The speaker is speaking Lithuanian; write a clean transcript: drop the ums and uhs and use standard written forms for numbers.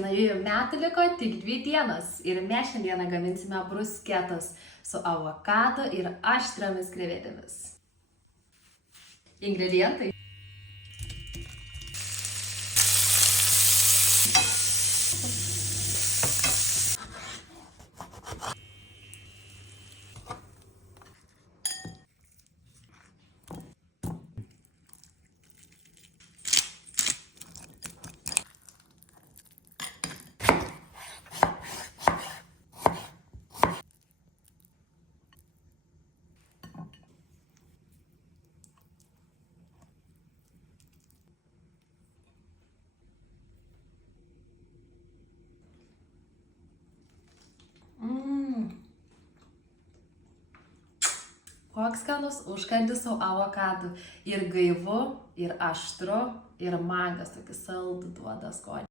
Iki naujųjų metų liko tik 2 dienas ir mes šiandieną gaminsime brusketas su avokado ir aštriomis krevetėmis. Ingredientai. Koks skanus užkandis su avokadu. Ir gaivu, ir aštru, ir mangas tokį saldų duoda skonį.